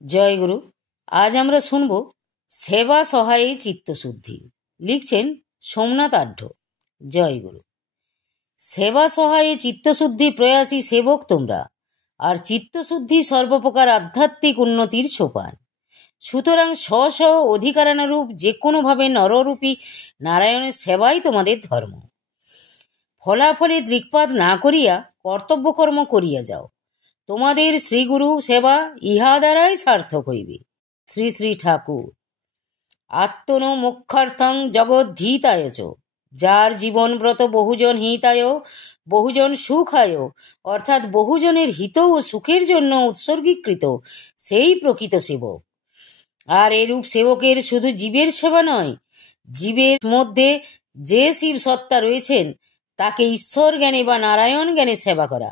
জয় গুরু। আজ আমরা শুনব সেবা সহায়ে চিত্তশুদ্ধি। লিখছেন সোমনাথ আঢ্য। জয় গুরু। সেবা সহায়ে চিত্তশুদ্ধি প্রয়াসী সেবক তোমরা, আর চিত্তশুদ্ধি সর্বপ্রকার আধ্যাত্মিক উন্নতির সোপান। সুতরাং স্ব স্ব অধিকারানুরূপ যে কোনোভাবে নররূপী নারায়ণের সেবাই তোমাদের ধর্ম। ফলাফলে দৃক্পাত না করিয়া কর্তব্যকর্ম করিয়া যাও। তোমাদের শ্রীগুরু সেবা ইহা দ্বারাই সার্থক হইবে। শ্রী শ্রী ঠাকুর। আত্মনো মোক্ষার্থং জগদ্ধিতায় চ, যার জীবনব্রত বহুজন হিতায় বহুজন সুখায়, অর্থাৎ বহুজনের হিত ও সুখের জন্য উৎসর্গীকৃত সেই প্রকৃত সেবক। আর এরূপ সেবকের শুধু জীবের সেবা নয়, জীবের মধ্যে যে শিব সত্তা রয়েছেন তাকে ঈশ্বর জ্ঞানে বা নারায়ণ জ্ঞানে সেবা করা।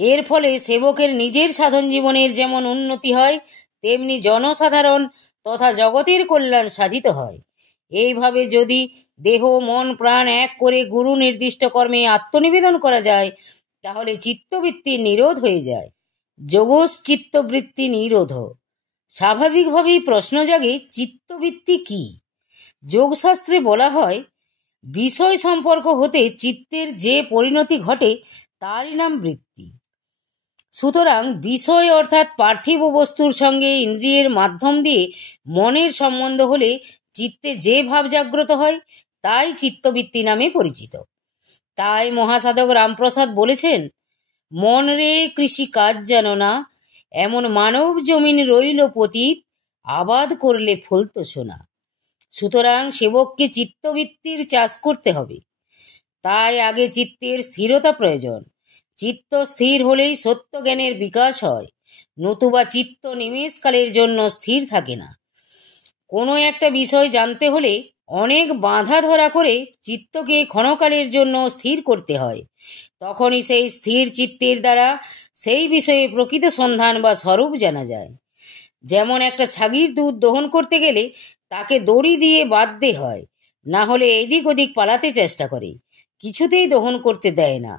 এর ফলে সেবকের নিজের সাধন জীবনের যেমন উন্নতি হয়, তেমনি জনসাধারণ তথা জগতের কল্যাণ সাধিত হয়। এইভাবে যদি দেহ মন প্রাণ এক করে গুরু নির্দিষ্ট কর্মে আত্মনিবেদন করা যায়, তাহলে চিত্তবৃত্তির নিরোধ হয়ে যায়। যোগস চিত্তবৃত্তি নিরোধ। স্বাভাবিকভাবেই প্রশ্ন জাগে, চিত্তবৃত্তি কি? যোগশাস্ত্রে বলা হয়, বিষয় সম্পর্ক হতে চিত্তের যে পরিণতি ঘটে তারই নাম বৃত্তি। সুতরাং বিষয় অর্থাৎ পার্থিব বস্তুর সঙ্গে ইন্দ্রিয়ের মাধ্যম দিয়ে মনের সম্বন্ধ হলে চিত্তে যে ভাব জাগ্রত হয় তাই চিত্তবৃত্তি নামে পরিচিত। তাই মহাসাধক রামপ্রসাদ বলেছেন, মন রে কৃষি কাজ যেন না, এমন মানব জমিন রইল পতিত, আবাদ করলে ফলতো সোনা। সুতরাং সেবককে চিত্তবৃত্তির চাষ করতে হবে। তাই আগে চিত্তের স্থিরতা প্রয়োজন। চিত্ত স্থির হলেই সত্য জ্ঞানের বিকাশ হয়, নতুবা চিত্ত নিমেষকালের জন্য স্থির থাকে না। কোনো একটা বিষয় জানতে হলে অনেক বাঁধা ধরা করে চিত্তকে ক্ষণকালের জন্য স্থির করতে হয়। তখনই সেই স্থির চিত্তের দ্বারা সেই বিষয়ে প্রকৃত সন্ধান বা স্বরূপ জানা যায়। যেমন একটা ছাগির দুধ দহন করতে গেলে তাকে দড়ি দিয়ে বাঁধতে হয়, না হলে এদিক ওদিক পালাতে চেষ্টা করে, কিছুতেই দহন করতে দেয় না।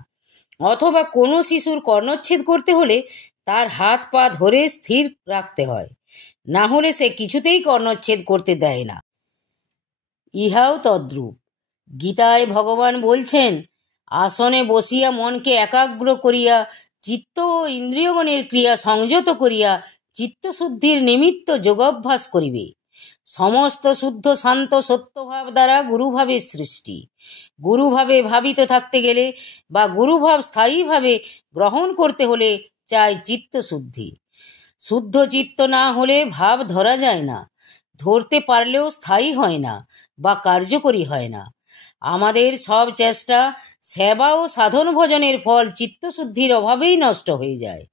অথবা কোনো শিশুর কর্ণচ্ছেদ করতে হলে তার হাত পা ধরে স্থির রাখতে হয়, না হলে সে কিছুতেই কর্ণচ্ছেদ করতে দেয় না। ইহাও তদ্রূপ। গীতায় ভগবান বলছেন, আসনে বসিয়া মনকে একাগ্র করিয়া চিত্ত ও ইন্দ্রিয়গণের ক্রিয়া সংযত করিয়া চিত্তশুদ্ধির নিমিত্ত যোগাভ্যাস করিবে। সমস্ত শুদ্ধ শান্ত সত্যভাব দ্বারা গুরুভাবের সৃষ্টি। গুরুভাবে ভাবিত থাকতে গেলে বা গুরুভাব স্থায়ীভাবে গ্রহণ করতে হলে চাই চিত্তশুদ্ধি। শুদ্ধ চিত্ত না হলে ভাব ধরা যায় না, ধরতে পারলেও স্থায়ী হয় না বা কার্যকরী হয় না। আমাদের সব চেষ্টা সেবা ও সাধন ভজনের ফল চিত্তশুদ্ধির অভাবেই নষ্ট হয়ে যায়।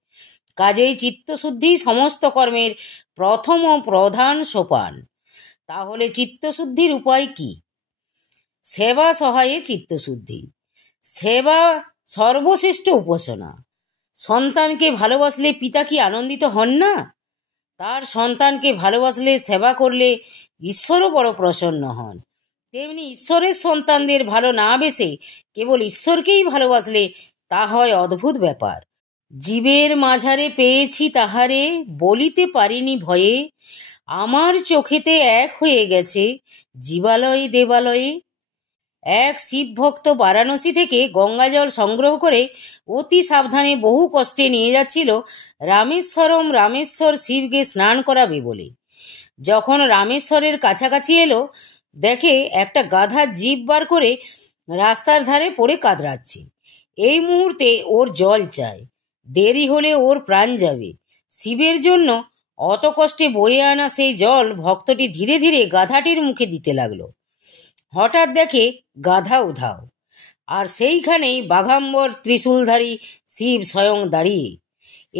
কাজেই চিত্তশুদ্ধি সমস্ত কর্মের প্রথম ও প্রধান সোপান। তাহলে চিত্তশুদ্ধির উপায় কি? সেবা সহায়ে চিত্তশুদ্ধি। সেবা সর্বশ্রেষ্ঠ উপাসনা। সন্তানকে ভালোবাসলে পিতা কি আনন্দিত হন না? তার সন্তানকে ভালোবাসলে, সেবা করলে ঈশ্বরও বড় প্রসন্ন হন। তেমনি ঈশ্বরের সন্তানদের ভালো না বেসে কেবল ঈশ্বরকেই ভালোবাসলে তা হয় অদ্ভুত ব্যাপার। জীবের মাঝারে পেয়েছি তাহারে, বলিতে পারিনি ভয়ে, আমার চোখেতে এক হয়ে গেছে জীবালয়ে দেবালয়ে। এক শিব ভক্ত বারাণসী থেকে গঙ্গাজল সংগ্রহ করে অতি সাবধানে বহু কষ্টে নিয়ে যাচ্ছিল রামেশ্বর শিবকে স্নান করাবে বলে। যখন রামেশ্বরের কাছাকাছি এলো, দেখে একটা গাধা জিভ বার করে রাস্তার ধারে পড়ে কাতরাচ্ছে। এই মুহূর্তে ওর জল চাই, দেরি হলে ওর প্রাণ যাবে। শিবের জন্য অত কষ্টে বয়ে আনা সেই জল ভক্তটি ধীরে ধীরে গাধাটির মুখে দিতে লাগলো। হঠাৎ দেখে গাধা উধাও, আর সেইখানেই বাঘাম্বর ত্রিশূলধারী শিব স্বয়ং দাঁড়িয়ে।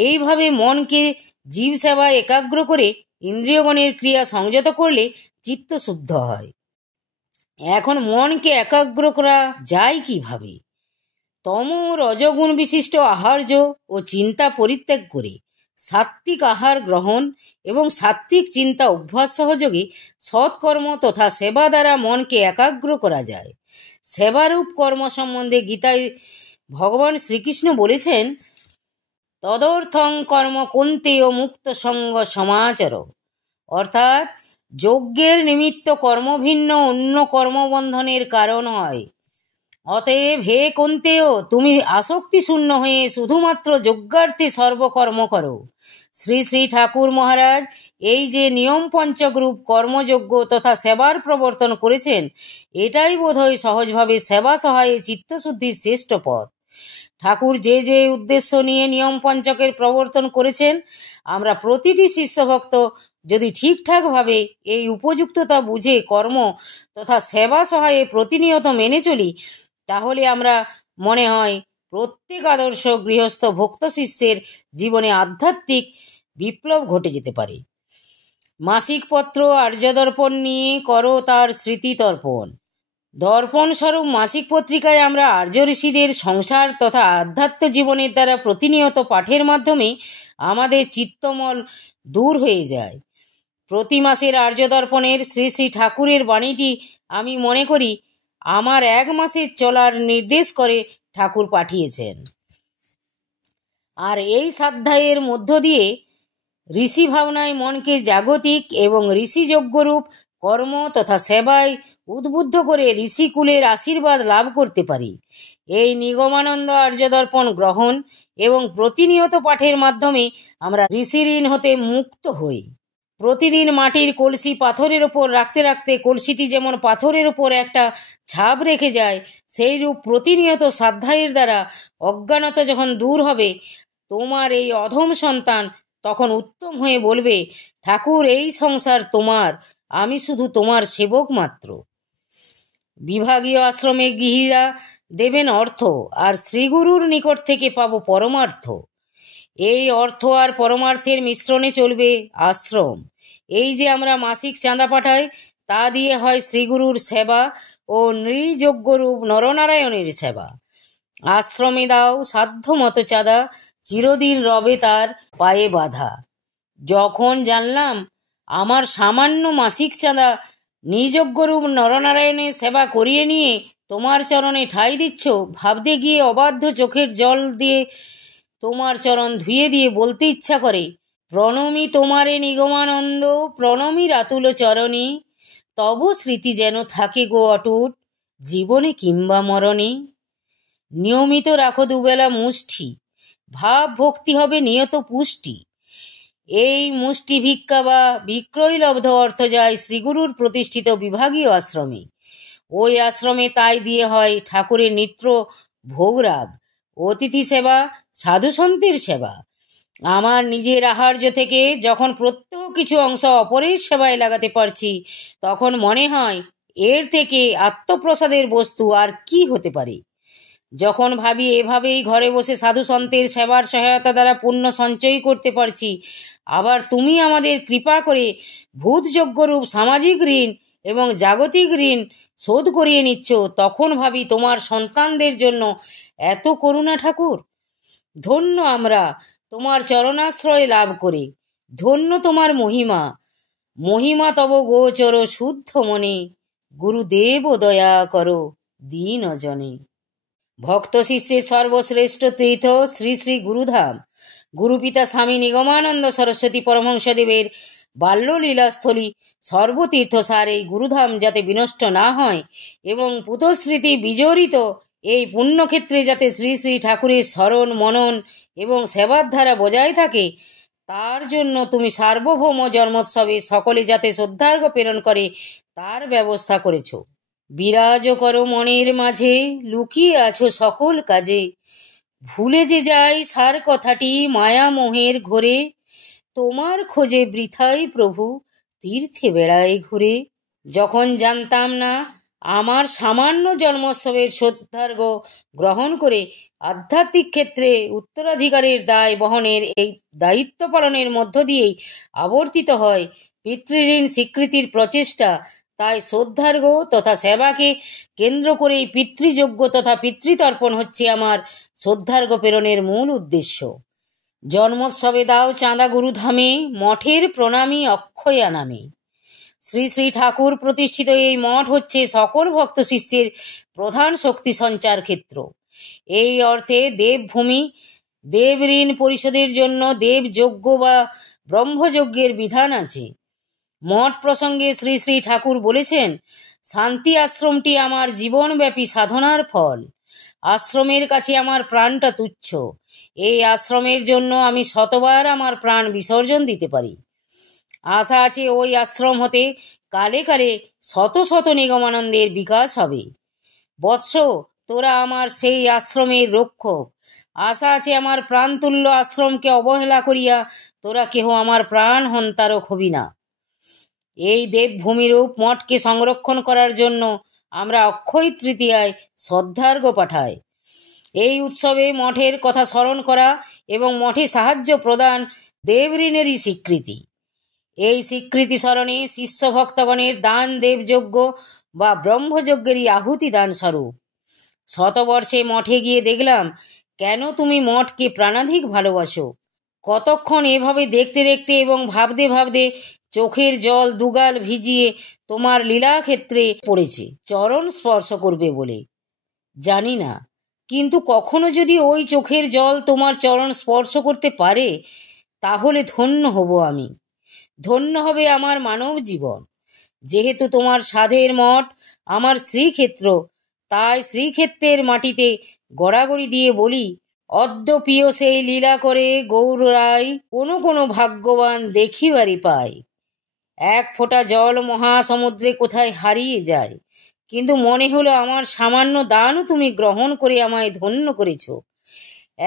এইভাবে মনকে জীব সেবায় একাগ্র করে ইন্দ্রিয়গণের ক্রিয়া সংযত করলে চিত্ত শুদ্ধ হয়। এখন মনকে একাগ্র করা যায় কিভাবে? তম রজগুণ বিশিষ্ট আহার্য ও চিন্তা পরিত্যাগ করে সাত্ত্বিক আহার গ্রহণ এবং সাত্ত্বিক চিন্তা অভ্যাস সহযোগে সৎকর্ম তথা সেবা দ্বারা মনকে একাগ্র করা যায়। সেবারূপ কর্ম সম্বন্ধে গীতায় ভগবান শ্রীকৃষ্ণ বলেছেন, তদর্থং কর্ম কুন্তেয় মুক্ত সঙ্গ সমাচর। অর্থাৎ যজ্ঞের নিমিত্ত কর্মভিন্ন অন্য কর্মবন্ধনের কারণ হয়। অতএব হে কুন্তেয়, তুমি আসক্তি শূন্য হয়ে শুধুমাত্র যজ্ঞার্থে সর্বকর্ম করো। শ্রী শ্রী ঠাকুর মহারাজ এই যে নিয়ম পঞ্চগ্রুপ কর্মযজ্ঞ তথা সেবার প্রবর্তন করেছেন, এটাই বোধহয় সহজভাবে সেবা সহায়ে চিত্তশুদ্ধির শ্রেষ্ঠ পথ। ঠাকুর যে যে উদ্দেশ্য নিয়ে নিয়ম পঞ্চকের প্রবর্তন করেছেন, আমরা প্রতিটি শিষ্যভক্ত যদি ঠিকঠাকভাবে এই উপযুক্ততা বুঝে কর্ম তথা সেবা সহায়ে প্রতিনিয়ত মেনে চলি, তাহলে আমরা মনে হয় প্রত্যেক আদর্শ গৃহস্থ ভক্ত শিষ্যের জীবনে আধ্যাত্মিক বিপ্লব ঘটে যেতে পারে। মাসিক পত্র আর্যদর্পণ নিয়ে করো তার স্মৃতি তর্পণ। দর্পণ স্বরূপ মাসিক পত্রিকায় আমরা আর্য ঋষিদের সংসার তথা আধ্যাত্ম জীবনের দ্বারা প্রতিনিয়ত পাঠের মাধ্যমে আমাদের চিত্তমল দূর হয়ে যায়। প্রতি মাসের আর্য দর্পণের শ্রী শ্রী ঠাকুরের বাণীটি আমি মনে করি আমার 1 মাসের চলার নির্দেশ করে ঠাকুর পাঠিয়েছেন। আর এই স্বাধ্যায়ের মধ্য দিয়ে ঋষি ভাবনায় মনকে জাগতিক এবং ঋষিযজ্ঞরূপ কর্ম তথা সেবায় উদ্বুদ্ধ করে ঋষিকুলের আশীর্বাদ লাভ করতে পারি। এই নিগমানন্দ আর্যদর্পণ গ্রহণ এবং প্রতিনিয়ত পাঠের মাধ্যমে আমরা ঋষিঋণ হতে মুক্ত হই। প্রতিদিন মাটির কলসি পাথরের ওপর রাখতে রাখতে কলসিটি যেমন পাথরের ওপর একটা ছাপ রেখে যায়, সেই রূপ প্রতিনিয়ত স্বাধ্যায়ের দ্বারা অজ্ঞানতা যখন দূর হবে, তোমার এই অধম সন্তান তখন উত্তম হয়ে বলবে, ঠাকুর এই সংসার তোমার, আমি শুধু তোমার সেবক মাত্র। বিভাগীয় আশ্রমে গৃহীরা দেবেন অর্থ, আর শ্রীগুরুর নিকট থেকে পাবো পরমার্থ। এই অর্থ আর পরমার্থের মিশ্রণে চলবে আশ্রম। এই যে আমরা মাসিক চাঁদা পাঠাই, তা দিয়ে হয় শ্রীগুরুর সেবা ও নৃযজ্ঞরূপ নরনারায়ণের সেবা। আশ্রমে দাও সাধ্য মতো চাঁদা, চিরদিন রবে তার পায়ে বাঁধা। যখন জানলাম আমার সামান্য মাসিক চাঁদা নিযজ্ঞরূপ নরনারায়ণের সেবা করিয়ে নিয়ে তোমার চরণে ঠাঁই দিচ্ছ, ভাবতে গিয়ে অবাধ্য চোখের জল দিয়ে তোমার চরণ ধুয়ে দিয়ে বলতে ইচ্ছা করে, প্রণমী তোমারে নিগমানন্দ, প্রণমী রাতুল চরণী, তব স্মৃতি যেন থাকে গো অটুট, জীবনে কিংবা মরণে। নিয়মিত রাখো দুবেলা মুষ্টি, ভাব ভক্তি হবে নিয়ত পুষ্টি। এই মুষ্টি ভিক্ষা বা বিক্রয় লব্ধ অর্থ যায় শ্রীগুরুর প্রতিষ্ঠিত বিভাগীয় আশ্রমে। ওই আশ্রমে তাই দিয়ে হয় ঠাকুরের নিত্য ভোগরাগ, অতিথি সেবা, সাধুসন্তের সেবা। আমার নিজের আহার্য থেকে যখন প্রত্যহ কিছু অংশ অপরের সেবায় লাগাতে পারছি, তখন মনে হয় এর থেকে আত্মপ্রসাদের বস্তু আর কি হতে পারে। যখন ভাবি এভাবেই ঘরে বসে সাধুসন্তের সেবার সহায়তা দ্বারা পুণ্য সঞ্চয় করতে পারছি, আবার তুমি আমাদের কৃপা করে ভূতযজ্ঞরূপ সামাজিক ঋণ এবং জাগতিক ঋণ শোধ করিয়ে নিচ্ছ, তখন ভাবি তোমার সন্তানদের জন্য এত করুণা ঠাকুর। ধন্য আমরা তোমার চরণাশ্রয় লাভ করে, ধন্য তোমার মহিমা, মহিমা তব গোচর শুদ্ধ মনে, গুরুদেব দয়া করো দীন জনে। ভক্ত শিষ্যের সর্বশ্রেষ্ঠ তীর্থ শ্রী শ্রী গুরুধাম, গুরুপিতা স্বামী নিগমানন্দ সরস্বতী পরমহংসদেবের বাল্যলীলাস্থলী সর্বতীর্থসার এই গুরুধাম যাতে বিনষ্ট না হয় এবং পুতস্মৃতি বিজড়িত এই পুণ্যক্ষেত্রে যাতে শ্রী শ্রী ঠাকুরের স্মরণ মনন এবং সেবার ধারা বজায় থাকে, তার জন্য তুমি সার্বভৌম জন্মোৎসবে সকলে যাতে শ্রদ্ধার্ঘ্য প্রেরণ করে তার ব্যবস্থা করেছ। বিরাজ করো মনের মাঝে, লুকিয়ে আছো সকল কাজে, ভুলে যে যাই সার কথাটি মায়া মোহের ঘোরে, তোমার খোঁজে বৃথাই প্রভু তীর্থে বেড়ায় ঘুরে। যখন জানতাম না আমার সামান্য জন্মোৎসবের শ্রদ্ধার্ঘ্য গ্রহণ করে আধ্যাত্মিক ক্ষেত্রে উত্তরাধিকারের দায় বহনের এই দায়িত্ব পালনের মধ্য দিয়েই আবর্তিত হয় পিতৃঋণ স্বীকৃতির প্রচেষ্টা, তাই শ্রদ্ধার্ঘ্য তথা সেবাকে কেন্দ্র করেই পিতৃযজ্ঞ তথা পিতৃতর্পণ হচ্ছে আমার শ্রদ্ধার্ঘ্য প্রেরণের মূল উদ্দেশ্য। জন্মোৎসবে দাও চাঁদা গুরুধামে, মঠের প্রণামী অক্ষয়া নামে। শ্রী শ্রী ঠাকুর প্রতিষ্ঠিত এই মঠ হচ্ছে সকল ভক্ত শিষ্যের প্রধান শক্তি সঞ্চার ক্ষেত্র। এই অর্থে দেবভূমি দেব ঋণ পরিশোধের জন্য দেবযজ্ঞ বা ব্রহ্মযজ্ঞের বিধান আছে। মঠ প্রসঙ্গে শ্রী শ্রী ঠাকুর বলেছেন, শান্তি আশ্রমটি আমার জীবনব্যাপী সাধনার ফল। আশ্রমের কাছে আমার প্রাণটা তুচ্ছ। এই আশ্রমের জন্য আমি শতবার আমার প্রাণ বিসর্জন দিতে পারি। আশা আছে ওই আশ্রম হতে কালে কালে শত শত নিগমানন্দের বিকাশ হবে। বৎস, তোরা আমার সেই আশ্রমের রক্ষক। আশা আছে আমার প্রাণতুল্য আশ্রমকে অবহেলা করিয়া তোরা কেহ আমার প্রাণ হন্তারক হবি না। এই দেবভূমিরূপ মঠকে সংরক্ষণ করার জন্য আমরা অক্ষয় তৃতীয়ায় শ্রদ্ধার্ঘ্য পাঠাই। এই উৎসবে মঠের কথা স্মরণ করা এবং মঠে সাহায্য প্রদান দেবঋণেরই স্বীকৃতি। এই স্বীকৃতি স্মরণে শিষ্য ভক্তগণের দান দেবযজ্ঞ বা ব্রহ্মযজ্ঞেরই আহুতি দান স্বরূপ। শতবর্ষে মঠে গিয়ে দেখলাম কেন তুমি মঠকে প্রাণাধিক ভালোবাসো। কতক্ষণ এভাবে দেখতে দেখতে এবং ভাবতে ভাবতে চোখের জল দুগাল ভিজিয়ে তোমার লীলাক্ষেত্রে পড়েছে চরণ স্পর্শ করবে বলে। জানি না, কিন্তু কখনো যদি ওই চোখের জল তোমার চরণ স্পর্শ করতে পারে তাহলে ধন্য হব আমি, ধন্য হবে আমার মানব জীবন। যেহেতু তোমার সাধের মঠ আমার শ্রীক্ষেত্র, তাই শ্রীক্ষেত্রের মাটিতে গড়াগড়ি দিয়ে বলি, অদ্যপিও সেই লীলা করে গৌরাই কোনো কোনো ভাগ্যবান দেখিবারই পায়। এক ফোঁটা জল মহাসমুদ্রে কোথায় হারিয়ে যায়, কিন্তু মনে হলো আমার সামান্য দানও তুমি গ্রহণ করে আমায় ধন্য করেছ।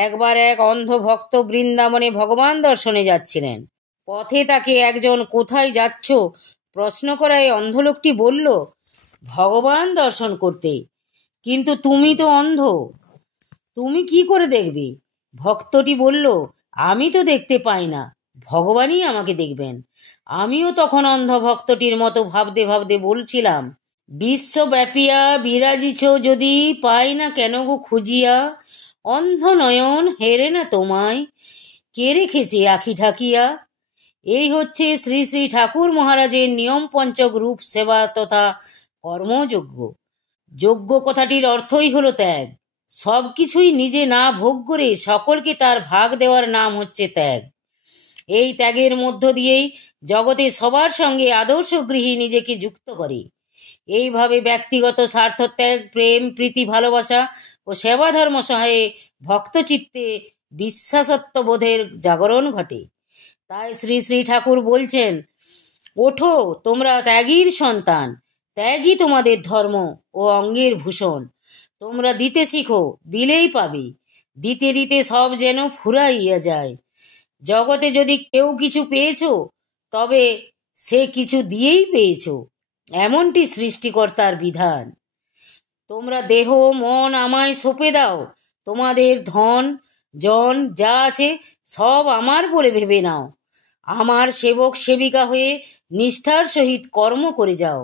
একবার এক অন্ধ ভক্ত বৃন্দাবনে ভগবান দর্শনে যাচ্ছিলেন। পথে তাকে একজন কোথায় যাচ্ছ প্রশ্ন করায় অন্ধলোকটি বলল, ভগবান দর্শন করতে। কিন্তু তুমি তো অন্ধ, তুমি কি করে দেখবে? ভক্তটি বলল, আমি তো দেখতে পাই না, ভগবানই আমাকে দেখবেন। আমিও তখন অন্ধ ভক্তটির মতো ভাবতে ভাবতে বলছিলাম, বিশ্বব্যাপিয়া বিরাজিছ যদি পাই না কেন গো খুঁজিয়া, অন্ধ নয়ন হেরে না তোমায়, কে রেখেছে আখি ঢাকিয়া। এই হচ্ছে শ্রী শ্রী ঠাকুর মহারাজের নিয়ম পঞ্চক রূপ সেবা তথা কর্মযজ্ঞ। যজ্ঞ কথাটির অর্থই হলো ত্যাগ। সবকিছুই নিজে না ভোগ করে সকলকে তার ভাগ দেওয়ার নাম হচ্ছে ত্যাগ। এই ত্যাগের মধ্য দিয়েই জগতে সবার সঙ্গে আদর্শ গৃহী নিজেকে যুক্ত করে। এইভাবে ব্যক্তিগত স্বার্থ ত্যাগ, প্রেম, প্রীতি, ভালোবাসা ও সেবা ধর্ম সহায়ে ভক্তচিত্তে বিশ্বাসত্ববোধের জাগরণ ঘটে। তাই শ্রী শ্রী ঠাকুর বলছেন, ওঠো তোমরা ত্যাগীর সন্তান, ত্যাগই তোমাদের ধর্ম ও অঙ্গের ভূষণ। তোমরা দিতে শিখো, দিলেই পাবে। দিতে দিতে সব যেন ফুরাইয়া যায়। জগতে যদি কেউ কিছু পেয়েছ তবে সে কিছু দিয়েই পেয়েছ, এমনটি সৃষ্টিকর্তার বিধান। তোমরা দেহ মন আমায় সঁপে দাও, তোমাদের ধন জন যা আছে সব আমার বলে ভেবে নাও। আমার সেবক সেবিকা হয়ে নিষ্ঠার সহিত কর্ম করে যাও।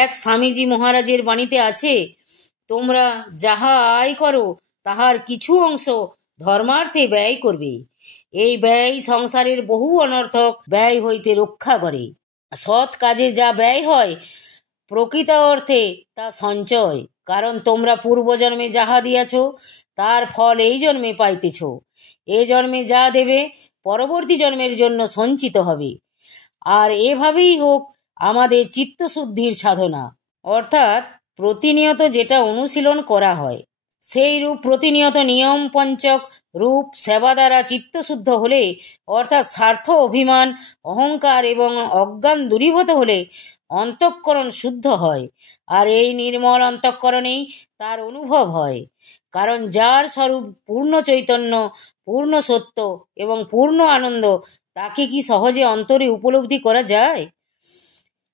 এক স্বামীজি মহারাজের বাণীতে আছে, তোমরা যাহা আয় করো তাহার কিছু অংশ ধর্মার্থে ব্যয় করবে। এই ব্যয় সংসারের বহু অনর্থক ব্যয় হইতে রক্ষা করে। সৎ কাজে যা ব্যয় হয় প্রকৃত অর্থে তা সঞ্চয়, কারণ তোমরা পূর্বজন্মে যাহা দিয়াছ তার ফল এই জন্মে পাইতেছ। এ জন্মে যা দেবে পরবর্তী জন্মের জন্য সঞ্চিত হবে। আর এভাবেই হোক আমাদের চিত্তশুদ্ধির সাধনা, অর্থাৎ প্রতিনিয়ত যেটা অনুশীলন করা হয় সেই রূপ প্রতিনিয়ত নিয়ম পঞ্চক রূপ সেবা দ্বারা চিত্তশুদ্ধ হলে, অর্থাৎ স্বার্থ অভিমান অহংকার এবং অজ্ঞান দূরীভূত হলে অন্তঃকরণ শুদ্ধ হয়। আর এই নির্মল অন্তঃকরণেই তার অনুভব হয়। কারণ যার স্বরূপ পূর্ণ চৈতন্য, পূর্ণ সত্য এবং পূর্ণ আনন্দ, তাকে কি সহজে অন্তরে উপলব্ধি করা যায়?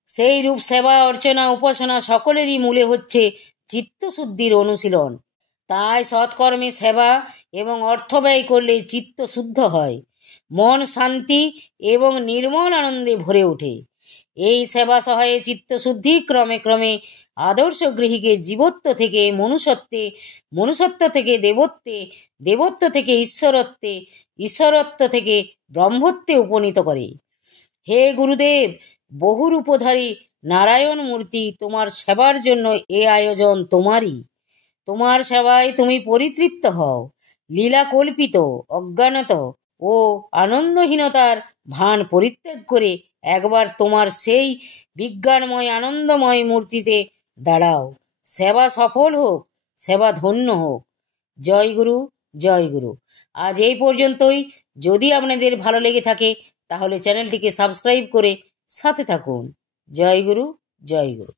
সেই রূপ সেবা অর্চনা উপাসনা সকলেরই মূলে হচ্ছে চিত্তশুদ্ধির অনুশীলন। তাই সৎকর্মে সেবা এবং অর্থ ব্যয় করলে চিত্ত শুদ্ধ হয়, মন শান্তি এবং নির্মল আনন্দে ভরে ওঠে। এই সেবা সহায়ে চিত্তশুদ্ধি ক্রমে ক্রমে আদর্শ গৃহীকে জীবত্ব থেকে মনুষ্যত্বে, মনুষ্যত্ব থেকে দেবত্বে, দেবত্ব থেকে ঈশ্বরত্বে, ঈশ্বরত্ব থেকে ব্রহ্মত্বে উপনীত করে। হে গুরুদেব, বহুরূপধারী নারায়ণ মূর্তি, তোমার সেবার জন্য এ আয়োজন তোমারই। তোমার সেবায় তুমি পরিতৃপ্ত হও। লীলা কল্পিত অজ্ঞানত ও আনন্দহীনতার ভান পরিত্যাগ করে একবার তোমার সেই বিজ্ঞানময় আনন্দময় মূর্তিতে দাঁড়াও। সেবা সফল হোক, সেবা ধন্য হোক। জয় গুরু, জয় গুরু। আজ এই পর্যন্তই। যদি আপনাদের ভালো লেগে থাকে তাহলে চ্যানেলটিকে সাবস্ক্রাইব করে সাথে থাকুন। জয় গুরু, জয় গুরু।